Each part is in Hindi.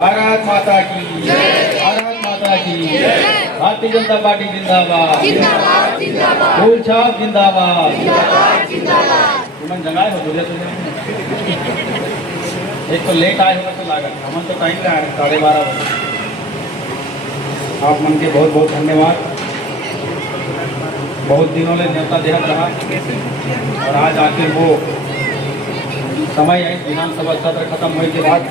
भारत माता की भारत माता की भारतीय जनता पार्टी जिंदाबाद फूल छाप जिंदाबाद तुम जंगाए हो बोले एक तो लेट आए होगा तो लागत हम तो टाइम का 12:30 बजे। आप मन के बहुत बहुत धन्यवाद। बहुत दिनों में न्योता देहत रहा और आज आखिर वो समय है विधानसभा सत्र खत्म होने के बाद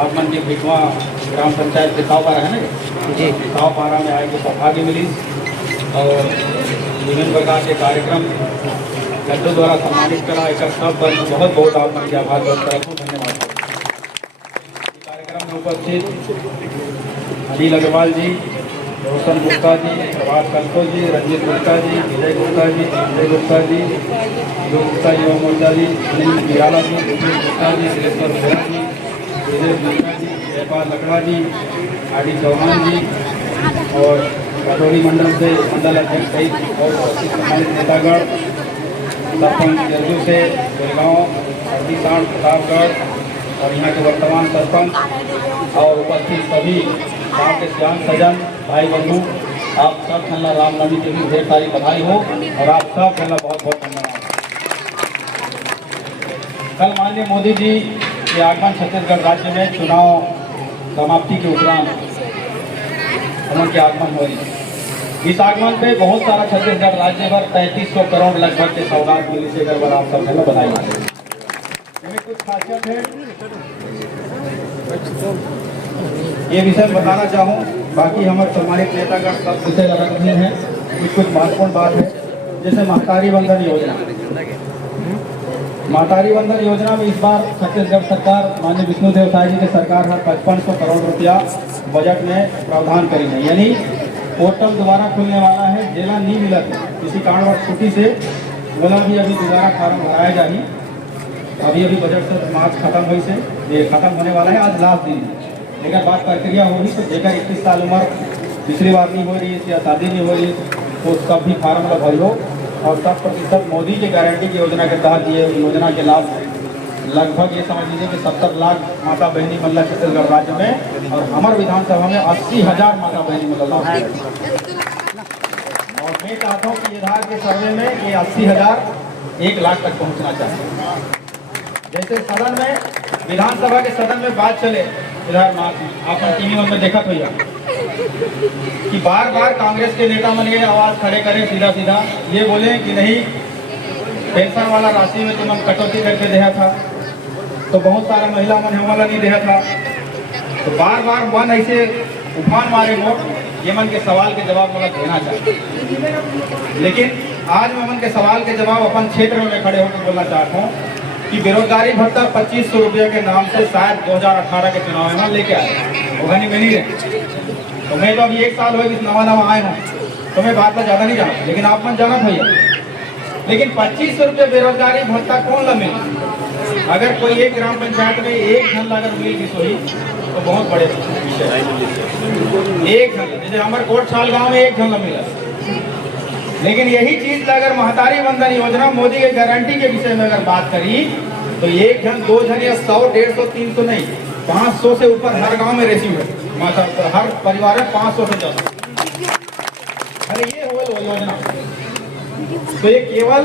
आप मन के भिटवा ग्राम पंचायत के साव पारा है ना जी, साव पारा में आए के सौभाग्य मिली और विभिन्न प्रकार के कार्यक्रम लड्डू द्वारा सम्मानित करा। एक सब बहुत बहुत आप मन के आभार व्यक्त करता हूँ, धन्यवाद। कार्यक्रम में उपस्थित अनिल अग्रवाल जी, रोशन गुप्ता जी, प्रभात कल्को जी, रंजीत गुप्ता जी, विजय गुप्ता जी, विजय गुप्ता जी, गुप्ता युवा मोर्चा जी, अनिल बिराला जी, गुप्ता जी, सिलेश्वर बेरा जी, विजय गुप्ता जी, जयपाल लकड़ा जी, आर डी चौहान जी और कटोरी मंडल से मंडल अध्यक्ष सहित और सम्मानित नेतागण, सरपंच जर्जू से गुड़गांव, अड़तीसाठ प्रतापगढ़ और यहाँ के वर्तमान सरपंच और उपस्थित सभी गाँव के श्याम सजन भाई बंधु, आप सब खेलना रामनवमी की भी ढेर सारी बधाई हो और आप सब खेलना बहुत बहुत धन्यवाद। कल माननीय मोदी जी के आगमन छत्तीसगढ़ राज्य में चुनाव समाप्ति के उपरांत उनके आगमन हुई। इस आगमन पे बहुत सारा छत्तीसगढ़ राज्य भर 3300 करोड़ लगभग के सौगात मिली से अगर आप सब खेलना बधाई इसमें कुछ खासियत है ये विषय बताना चाहूँ। बाकी हमारे सम्मानित नेतागण सब विषय अलग हैं, कुछ महत्वपूर्ण बात है जैसे महतारी बंधन योजना। महतारी बंधन योजना में इस बार छत्तीसगढ़ सरकार माननीय विष्णुदेव साय जी की सरकार हर 5500 करोड़ रुपया बजट में प्रावधान करी है, यानी पोर्टल दोबारा खुलने वाला है। जेला नहीं मिला था किसी कारणवश छुट्टी से बोला भी अभी दोबारा फार्म भराया जाए। अभी बजट से मार्च खत्म हुई से ये खत्म होने वाला है, आज लास्ट दिन है। लेकिन बात प्रक्रिया होगी तो जेकर 21 साल उम्र पिछली बार नहीं हो रही है या शादी नहीं हो रही है तो सब भी फार्म भर लो और 100% मोदी की गारंटी की योजना के तहत ये योजना के लाभ लगभग ये समझ लीजिए कि 70 लाख माता बहनी मतलब छत्तीसगढ़ राज्य में और हमारे विधानसभा में 80,000 माता बहनी मतलब है। और मैं चाहता हूँ कि इधर के सर्वे में ये 80,000 1 लाख तक पहुँचना चाहिए। जैसे सदन में विधानसभा के सदन में बात चले इधर आप टीवी में देखा तो कि बार बार कांग्रेस के नेता मन ये आवाज खड़े करें सीधा सीधा ये बोले कि नहीं पेंशन वाला राशि में तुम कटौती करके दिया था तो बहुत सारा महिला मन वाला नहीं दिया था। तो बार बार मन ऐसे उफान मारे वोट ये मन के सवाल के जवाब मतलब देना चाहिए। लेकिन आज मैं मन के सवाल के जवाब अपन क्षेत्र में खड़े होकर बोलना चाहता हूँ कि बेरोजगारी भत्ता 2500 रुपये के नाम से शायद 2018 के चुनाव में लेके आए वो घनी में नहीं रहे। तो मैं तो अभी 1 साल हो नवा आए हूँ तो मैं बात में ज़्यादा नहीं जानता, लेकिन आप मन जाना भैया। लेकिन 2500 रुपये बेरोजगारी भत्ता कौन ला मिले? अगर कोई एक ग्राम पंचायत में एक घन अगर मिल गई सोई तो बहुत बड़े विषय। एक घन जैसे हमारे कोट छाल गाँव में एक घन मिला, लेकिन यही चीज अगर महतारी बंधन योजना मोदी के गारंटी के विषय में अगर बात करी तो 1 जन 2 जन या 100 150 300 नहीं 500 से ऊपर हर गांव में रेशियो है। हर परिवार में 500 से ज्यादा। अरे ये हो योजना तो ये केवल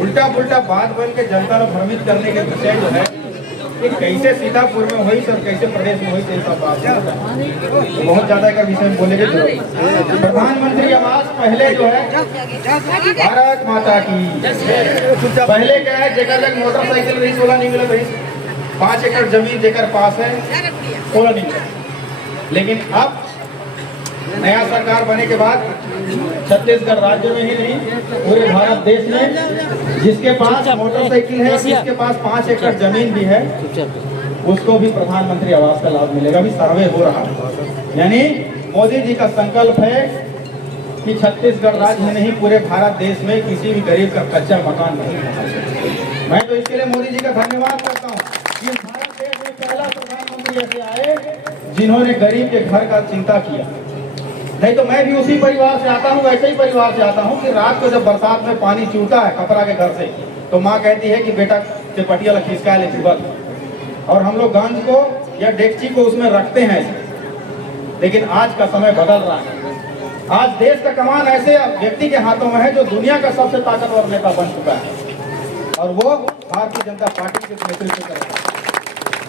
उल्टा पुल्टा बात बोल के जनता को भ्रमित करने के विषय जो है कि कैसे सीतापुर में हुई और कैसे प्रदेश में हुई सब बात तो बहुत ज्यादा का विषय में बोले के जरूरत। प्रधानमंत्री आवास पहले जो है भारत माता की पहले क्या है जेकर जग मोटरसाइकिल रही 16 नहीं मिला भाई 5 एकड़ जमीन जेकर पास है 16 नहीं मिला। लेकिन अब नया सरकार बने के बाद छत्तीसगढ़ राज्य में ही नहीं पूरे भारत देश में जिसके पास मोटरसाइकिल है जिसके पास 5 एकड़ जमीन भी है उसको भी प्रधानमंत्री आवास का लाभ मिलेगा। अभी सर्वे हो रहा है, यानी मोदी जी का संकल्प है कि छत्तीसगढ़ राज्य में नहीं पूरे भारत देश में किसी भी गरीब का कच्चा मकान नहीं। मैं तो इसके लिए मोदी जी का धन्यवाद करता हूँ कि भारत देश में पहला प्रधानमंत्री ऐसे आए जिन्होंने गरीब के घर का चिंता किया। नहीं तो मैं भी उसी परिवार से आता हूँ, वैसे ही परिवार से आता हूँ कि रात को जब बरसात में पानी चूता है कपड़ा के घर से तो माँ कहती है कि बेटा चपटिया खिसका ले चुबक और हम लोग गंज को या डेगची को उसमें रखते हैं। लेकिन आज का समय बदल रहा है। आज देश का कमान ऐसे व्यक्ति के हाथों में है जो दुनिया का सबसे ताकतवर नेता बन चुका है, और वो भारतीय जनता पार्टी के नेतृत्व करेगा।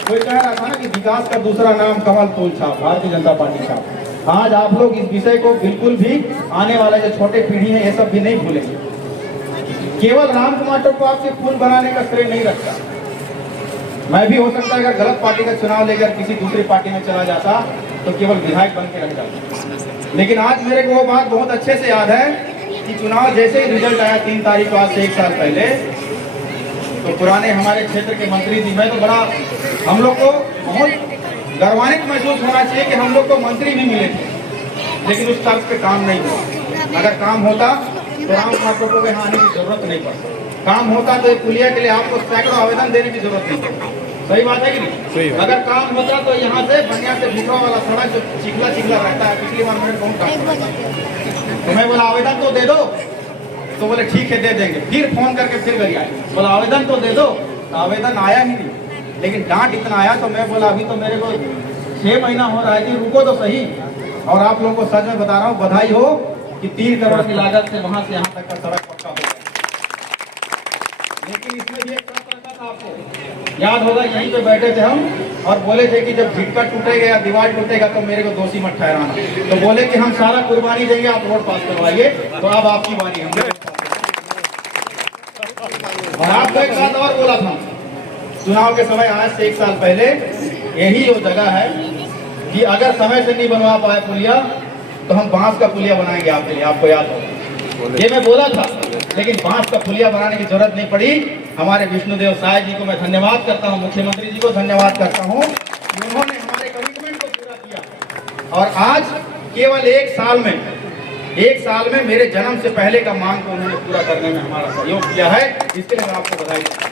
कोई कह रहा था ना कि विकास का दूसरा नाम कमल फूल छाप, भारतीय जनता पार्टी छाप। आज आप लोग इस विषय को बिल्कुल भी, आने वाले जो छोटे पीढ़ी है ये सब भी नहीं भूलेंगे। केवल राम कुमार टोप्पो आपके फूल बनाने का श्रेय नहीं रखता। मैं भी हो सकता है अगर गलत पार्टी का चुनाव लेकर किसी दूसरी पार्टी में चला जाता तो केवल विधायक बन के रह जाता। लेकिन आज मेरे को वो बात बहुत अच्छे से याद है कि चुनाव जैसे ही रिजल्ट आया 3 तारीख को, आज से 1 साल पहले, तो पुराने हमारे क्षेत्र के मंत्री जी, मैं तो बड़ा, हम लोग को बहुत गर्वान्वित महसूस होना चाहिए कि हम लोग को मंत्री भी मिले थे, लेकिन उस तर्क पे काम नहीं हुआ। अगर काम होता तो राम कुमार टोप्पो के यहाँ आने की जरूरत नहीं पड़ती। काम होता तो पुलिया के लिए आपको सैकड़ों आवेदन देने की जरूरत नहीं पड़ती। सही बात है कि नहीं? अगर काम होता तो यहाँ से बनिया से भिखवा वाला सड़क जो चिखला चिखला रहता है, पिछली बार मैंने कौन काम, तो मैं बोला आवेदन तो दे दो, तो बोले ठीक है दे देंगे। फिर फोन करके फिर गई आए, बोला आवेदन तो दे दो, आवेदन आया ही नहीं। लेकिन डांट इतना आया तो मैं बोला अभी तो मेरे को 6 महीना हो रहा है कि रुको तो सही। और आप लोगों को सच में बता रहा हूँ, बधाई हो कि 3 करोड़ की लागत से वहां से यहाँ तक का सड़क पक्का हो गया। लेकिन इसमें भी एक शर्त रखा था, आपको याद होगा, यहीं पे बैठे थे हम और बोले थे कि जब ढिक्का टूटेगा या दीवार टूटेगा तो मेरे को दोषी मत ठहराना। तो बोले कि हम सारा कुर्बानी देंगे, आप रोड पास करवाइए। तो अब आपकी बारी है। और आपको एक बात और बोला था चुनाव के समय, आज से 1 साल पहले, यही वो जगह है कि अगर समय से नहीं बनवा पाए पुलिया तो हम बांस का पुलिया बनाएंगे आपके लिए। आपको याद होगा ये मैं बोला था, लेकिन बांस का पुलिया बनाने की जरूरत नहीं पड़ी। हमारे विष्णुदेव साय जी को मैं धन्यवाद करता हूं, मुख्यमंत्री जी को धन्यवाद करता हूं, उन्होंने हमारे कमिटमेंट को पूरा किया। और आज केवल 1 साल में मेरे जन्म से पहले का मांग को उन्होंने पूरा करने में हमारा सहयोग किया है। इसके लिए मैं आपको बधाई देता हूं।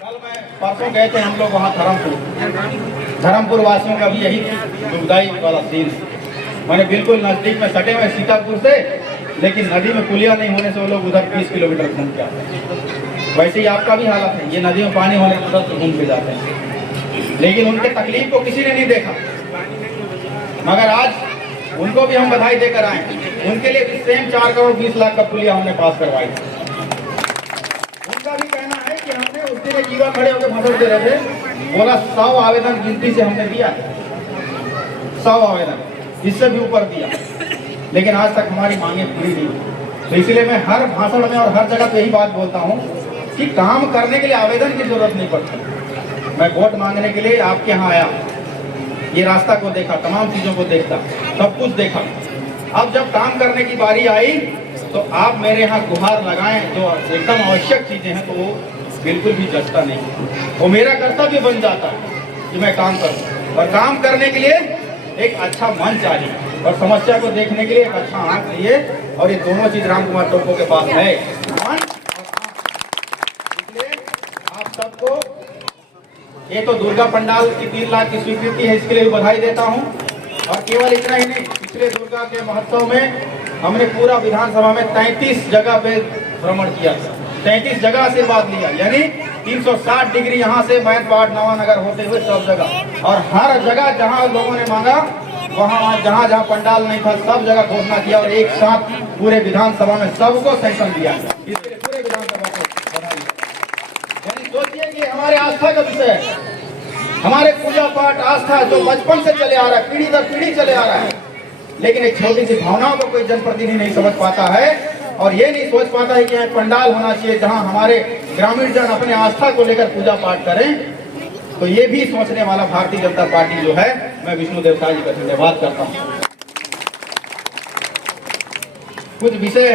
कल मैं परसों गए थे हम लोग वहाँ धर्मपुर वासियों का भी यही दुखदाई वाला सीन। मैंने बिल्कुल नजदीक में सटे हुए सीतापुर से, लेकिन नदी में पुलिया नहीं होने से वो लोग उधर 20 किलोमीटर घूम के आते हैं। वैसे ही आपका भी हालत है, ये नदी में पानी होने के उधर से घूम के जाते हैं। लेकिन उनके तकलीफ को किसी ने नहीं देखा, मगर आज उनको भी हम बधाई देकर आए। उनके लिए सेम 4 करोड़ 20 लाख का पुलिया हमने पास करवाई। उनका भी कहना है कि हमने उस दिन एक युवा खड़े होकर भाषण दे रहे थे, बोला 100 आवेदन गिनती से हमने दिया, 100 आवेदन, इससे भी ऊपर दिया, लेकिन आज तक हमारी मांगे पूरी नहीं हुई। तो इसलिए मैं हर भाषण में और हर जगह पे यही बात बोलता हूँ कि काम करने के लिए आवेदन की जरूरत नहीं पड़ती। मैं वोट मांगने के लिए आपके यहाँ आया, ये रास्ता को देखा, तमाम चीजों को देखता, सब कुछ देखा। अब जब काम करने की बारी आई तो आप मेरे यहाँ गुहार लगाएं, जो एकदम आवश्यक चीजें हैं, तो वो बिल्कुल भी जचता नहीं। वो मेरा कर्तव्य बन जाता है कि मैं काम करूं। और काम करने के लिए एक अच्छा मन चाहिए और समस्या को देखने के लिए एक अच्छा आंख चाहिए, और ये दोनों चीज राम कुमार टोप्पो के पास है, मन और आंख। इसलिए आप सबको, ये तो दुर्गा पंडाल की 3 लाख की स्वीकृति है, इसके लिए बधाई देता हूँ। और केवल इतना ही नहीं, पिछले दुर्गा के महोत्सव में हमने पूरा विधानसभा में 33 जगह पे भ्रमण किया, 33 जगह आशीर्वाद लिया, यानी 360 डिग्री यहाँ से मैनपाट नवानगर होते हुए सब जगह, और हर जगह जहाँ लोगों ने मांगा वहाँ जहाँ जहाँ पंडाल नहीं था सब जगह घोषणा किया, और एक साथ पूरे विधानसभा में सबको सैंक्शन दिया। इसके लिए पूरे विधानसभा को बधाई। यानी सोचिए कि हमारे आस्था का विषय है, हमारे पूजा पाठ आस्था जो बचपन से चले आ रहा है, पीढ़ी दर पीढ़ी चले आ रहा है, लेकिन एक छोटी सी भावनाओं को कोई जनप्रतिनिधि नहीं समझ पाता है, और ये नहीं सोच पाता है कि एक पंडाल होना चाहिए जहां हमारे ग्रामीण जन अपने आस्था को लेकर पूजा पाठ करें। तो ये भी सोचने वाला भारतीय जनता पार्टी जो है, मैं विष्णुदेव साय जी का धन्यवाद करता हूं। कुछ विषय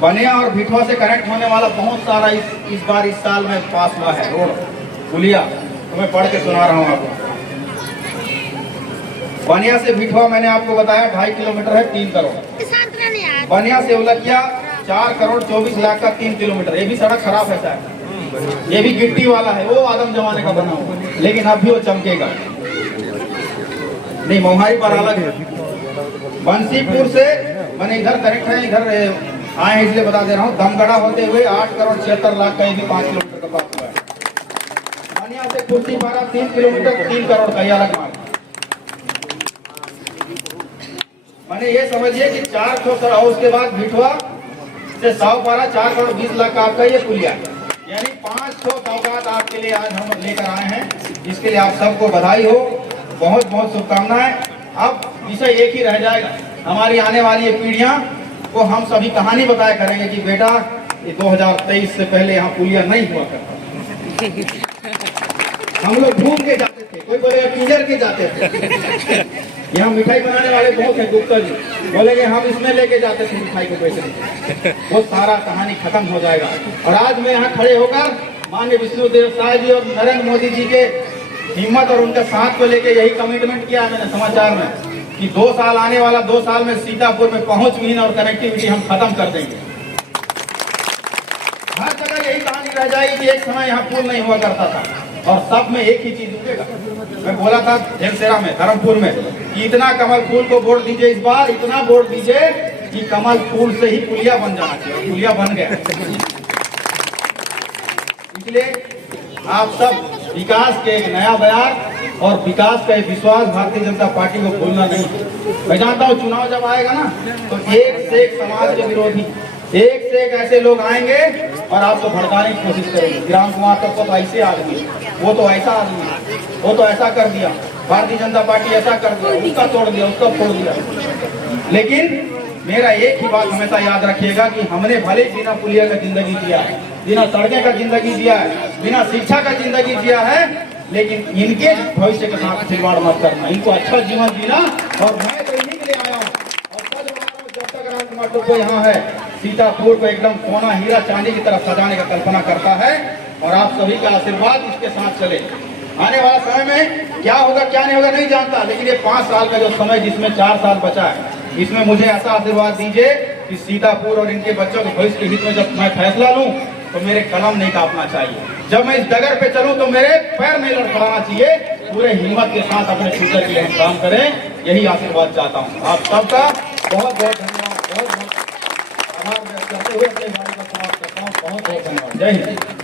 बनिया और भिठवा से कनेक्ट होने वाला बहुत सारा इस बार इस साल में पास हुआ है, रोड पुलिया, तो मैं पढ़ के सुना रहा हूँ आपको। बनिया से भिठवा मैंने आपको बताया 2.5 किलोमीटर है, 3 करोड़। बनिया से उलकिया 4 करोड़ 24 लाख का 3 किलोमीटर। ये भी सड़क खराब है शायद, ये भी गिट्टी वाला है, वो आदम जमाने का बना हुआ, लेकिन अब भी वो चमकेगा नहीं। मोहारी पर अलग है। बंसीपुर से मैंने इधर कनेक्ट है, इधर आए इसलिए बता दे रहा हूँ, दमगढ़ा होते हुए 8 करोड़ 76 लाख का, ये भी 5 किलोमीटर का पास हुआ है। पानिया से कुर्सी पारा 3 किलोमीटर 3 करोड़ का, ये अलग मार्ग। मैंने ये समझिए कि 400 सर और उसके बाद भिठवा से सावपारा 4 करोड़ 20 लाख का आपका ये पुलिया, यानी 500 सौगात आपके लिए आज हम लेकर आए हैं, जिसके लिए आप सबको बधाई हो, बहुत बहुत शुभकामनाएं। अब विषय एक ही रह जाएगा, हमारी आने वाली पीढ़ियां को हम सभी कहानी बताया करेंगे कि बेटा ये 2023 से पहले यहाँ पुलिया नहीं हुआ करता, हम लोग घूम के जाते थे, कोई बोलेगा पिंजर के जाते थे। यहाँ मिठाई बनाने वाले बहुत हैं, गुप्ता जी बोलेंगे हम इसमें लेके जाते थे मिठाई को बेचने। वो सारा कहानी खत्म हो जाएगा। और आज मैं यहाँ खड़े होकर माननीय विष्णुदेव साय जी और नरेंद्र मोदी जी के हिम्मत और उनके साथ को लेके यही कमिटमेंट किया है मैंने समाचार में कि 2 साल आने वाला 2 साल में सीतापुर में पहुंच विहीन और कनेक्टिविटी हम खत्म कर देंगे। हर जगह यही कहानी रह जाएगी कि एक समय यहाँ पुल नहीं हुआ करता था और सब में एक ही चीज उठेगा। मैं बोला था झेलसेरा में, धर्मपुर में कि इतना कमल फूल को वोट दीजिए, इस बार इतना वोट दीजिए कि कमल फूल से ही पुलिया बन जाना चाहिए। पुलिया बन गया। इसलिए आप सब विकास के एक नया बयान और विकास का एक विश्वास भारतीय जनता पार्टी को भूलना नहीं। मैं जानता हूँ चुनाव जब आएगा ना तो एक से एक समाज के विरोधी, एक से एक ऐसे लोग आएंगे और आपको भड़काने की कोशिश करेंगे। ग्राम कुमार तक तो ऐसे आदमी, वो तो ऐसा आदमी, वो तो ऐसा कर दिया, भारतीय जनता पार्टी ऐसा कर दिया, उसका तोड़ दिया, उसका फोड़ दिया। लेकिन मेरा एक ही बात हमेशा याद रखिएगा कि हमने भले बिना पुलिया का जिंदगी जिया है, बिना सड़कें का जिंदगी जिया है, बिना शिक्षा का जिंदगी जिया है, लेकिन इनके भविष्य के साथ खिलवाड़ मत करना, इनको अच्छा जीवन जीना। और मैं तो इन्हीं के लिए आया हूँ और सच बता रहा हूँ, जब तक रामकुमार टोप्पो यहाँ है सीतापुर को एकदम सोना हीरा चांदी की तरफ सजाने का कल्पना करता है। और आप सभी का आशीर्वाद इसके साथ चले। आने वाला समय में क्या होगा क्या नहीं होगा नहीं जानता, लेकिन ये 5 साल का जो समय जिसमें 4 साल बचा है, इसमें मुझे ऐसा आशीर्वाद दीजिए कि सीतापुर और इनके बच्चों के भविष्य के हित में जब मैं फैसला लूं तो मेरे कलम नहीं कांपना चाहिए, जब मैं इस डगर पे चलूं तो मेरे पैर नहीं लड़खड़ाना चाहिए। पूरे हिम्मत के साथ अपने फ्यूचर के लिए हम काम करें, यही आशीर्वाद चाहता हूँ। आप सबका बहुत बहुत धन्यवाद, बहुत बहुत आभार व्यक्त करते हुए अपने बारे में समाप्त करता हूँ। बहुत बहुत धन्यवाद। जय हिंद।